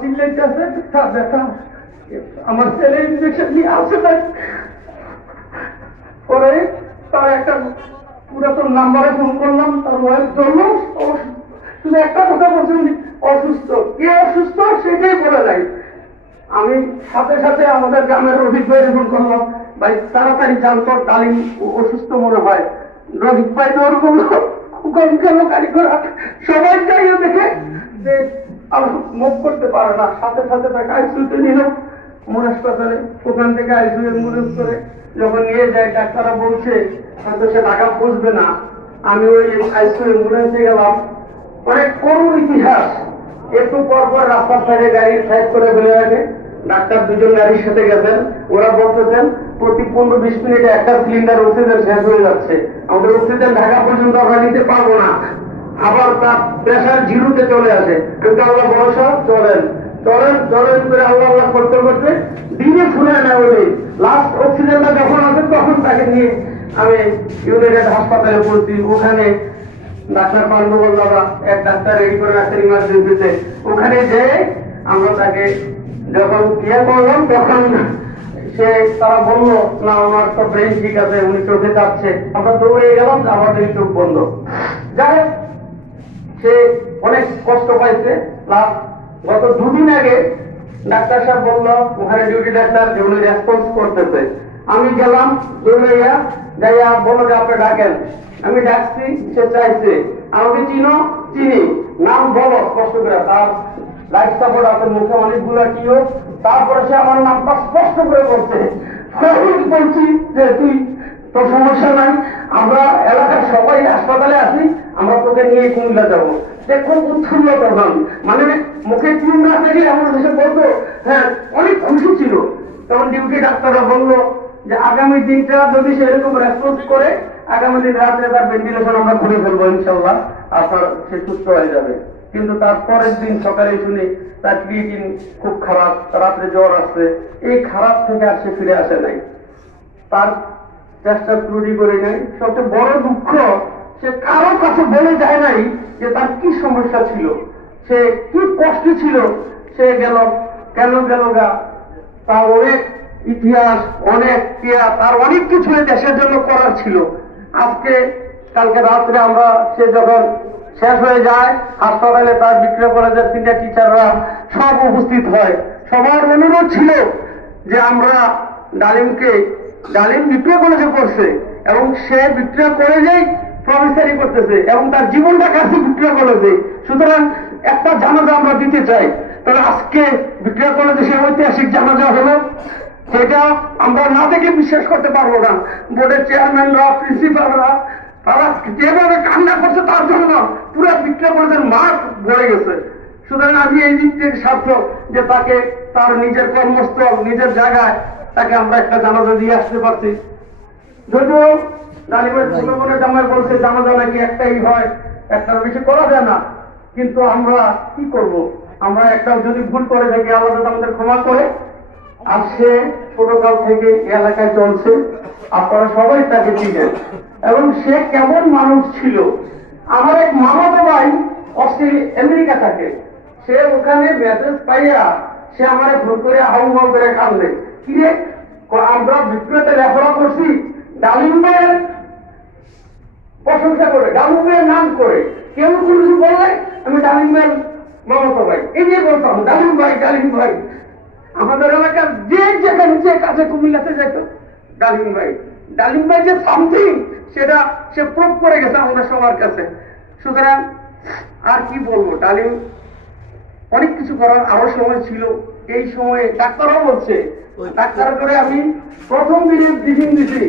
চিল্লাইতে আছে, ব্যথা ব্যথা। আমার ছেলে ইনজেকশন নিয়ে আসে নাই। পরে তার একটা পুরাতন নাম্বারে ফোন করলাম, তার ওয়াইফ ধরলো। শুধু একটা কথা বলছেন, অসুস্থ। কে অসুস্থ সেটাই বলে নাই। আমি সাথে সাথে আমাদের গ্রামের রফিক ভাই ফোন করলাম, ভাই তাড়াতাড়ি জানতো ডালিম অসুস্থ মনে হয়। রফিক ভাই তো ওরকম হুকুম কেন কারিগর সবাই চাইও দেখে যে মুখ করতে পারে না, সাথে সাথে তাকে আইসিইউতে নিল মন হাসপাতালে। ওখান থেকে আইসিইউ অ্যাম্বুলেন্স করে যখন নিয়ে যায়, ডাক্তাররা বলছে হয়তো সে ঢাকা পৌঁছবে না। আমি ওই আইসিইউ অ্যাম্বুলেন্সে গেলাম। অনেক করুণ ইতিহাস। একটু পর পর রাস্তার সাইডে গাড়ি সাইড করে ফেলে রাখে। ডাক্তার দুজন গাড়ির সাথে গেছেন, ওরা বলতেছেন প্রতি 15-20 মিনিটে একটা সিলিন্ডার অক্সিজেন শেষ হয়ে যাচ্ছে, আমাদের অক্সিজেন ঢাকা পর্যন্ত আমরা নিতে পারবো না। আবার তার প্রেশার জিরোতে চলে আসে। কিন্তু আল্লাহ ভরসা, চলেন চলেন চলেন করে আল্লাহ আল্লাহ করতে করতে দিনে শুনে নেয়। ওই লাস্ট অক্সিজেনটা যখন আসে তখন তাকে নিয়ে আমি ইউনাইটেড হাসপাতালে পড়ছি। ওখানে ডাক্তার পান্ডবল দাদা এক ডাক্তার রেডি করে রাখছেন ইমার্জেন্সিতে। ওখানে যে আমরা তাকে যখন ইয়ে করলাম তখন তারা বললো না আমার তো ব্রেন ঠিক আছে, উনি চোখে যাচ্ছে। আমরা দৌড়ে গেলাম, আমাদের চোখ বন্ধ। যাই হোক, সে অনেক কষ্ট পাইছে। গত 2 দিন আগে ডাক্তার সাহেব বললো, ওখানে ডিউটি ডাক্তার, যে উনি রেসপন্স করতেছে। আমি গেলাম দৌড়াইয়া, যাইয়া বলো যে আপনি ডাকেন। আমি ডাকছি, সে চাইছে আমাকে চিনো, চিনি, নাম বলো স্পষ্ট করে। তার লাইফ সাপোর্ট আছে মুখে অনেকগুলো টিও। তারপরে সে আমার নামটা স্পষ্ট করে বলছে। বলছি যে তুই তোর সমস্যা নাই, আমরা এলাকার সবাই হাসপাতালে আছি, আমরা তোকে নিয়ে কুমিল্লা যাবো। সে খুব উৎফুল্ল তখন, মানে মুখে টিউ না থেকে এমন এসে বলতো। হ্যাঁ, অনেক খুশি ছিল। তখন ডিউটি ডাক্তাররা বললো যে আগামী দিনটা যদি সে এরকম রেসপন্স করে, আগামী দিন রাত্রে তার ভেন্টিলেশন আমরা খুলে ফেলবো ইনশাল্লাহ, আপনার সে সুস্থ হয়ে যাবে। কিন্তু তার পরের দিন সকালে শুনি তার ক্রিয়েটিন খুব খারাপ, রাত্রে জ্বর আসছে। এই খারাপ থেকে আর সে ফিরে আসে নাই, তার চেষ্টা ত্রুটি করে নাই। সবচেয়ে বড় দুঃখ, সে কারো কাছে বলে যায় নাই যে তার কি সমস্যা ছিল, সে কি কষ্ট ছিল। সে গেল, কেন গেল গা, তার অনেক ইতিহাস, অনেক ক্রিয়া, তার অনেক কিছু দেশের জন্য করার ছিল। আজকে কালকে রাত্রে আমরা, সে যখন শেষ হয়ে যায় হাসপাতালে, তার বিক্রয় কলেজের 3টা টিচাররা সব উপস্থিত হয়। সবার অনুরোধ ছিল যে আমরা ডালিম বিক্রয় কলেজে পড়ছে এবং সে বিক্রয় কলেজেই প্রফেসরি করতেছে এবং তার জীবনটা কাছে বিক্রয় কলেজে। সুতরাং একটা জানাজা আমরা দিতে চাই। তাহলে আজকে বিক্রয় কলেজে সে ঐতিহাসিক জানাজা হলো, সেটা আমরা না দেখে বিশ্বাস করতে পারবো না। বোর্ডের চেয়ারম্যানরা, প্রিন্সিপালরা, তারা যেভাবে কান্না করছে তার জন্য পুরো বিক্রয় কলেজের মাঠ ভরে গেছে। সুতরাং আমি এই দিক থেকে সার্থক যে তাকে তার নিজের কর্মস্থল, নিজের জায়গায় তাকে আমরা একটা জানাজা দিয়ে আসতে পারছি। যদিও ডালিমের ছোট বোনের জামাই বলছে জানাজা নাকি একটাই হয়, একটার বেশি করা যায় না। কিন্তু আমরা কি করব, আমরা একটা যদি ভুল করে থাকি আল্লাহ আমাদের ক্ষমা করে। আর সে ছোটকাল থেকে এলাকায় চলছে, আপনারা সবাই তাকে চিনেন। এবং সে কেমন মানুষ ছিল, আমার এক মামাতো ভাই আমেরিকা থাকে, সে ওখানে মেসেজ পাইয়া সে আমার ফোন করে হাউ হাউ করে কান্দে। কিরে, আমরা বিক্রয়তে লেখাপড়া করছি, ডালিম ভাইয়ের প্রশংসা করে, ডালিম ভাইয়ের নাম করে, কেউ কোনো কিছু বললে আমি ডালিম ভাইয়ের মামাতো ভাই এই যে বলতাম, ডালিম ভাই ডালিম ভাই। আমাদের এলাকার যে যেখানে যে কাছে কুমিল্লাতে যেত, ডালিম ভাই যে সামথিং সেটা সে প্রুভ করে গেছে আমাদের সবার কাছে। সুতরাং আর কি বলবো, ডালিম অনেক কিছু করার আরো সময় ছিল। এই সময়ে ডাক্তারও বলছে, ডাক্তার করে আমি প্রথম দিনের ব্রিফিং দিছি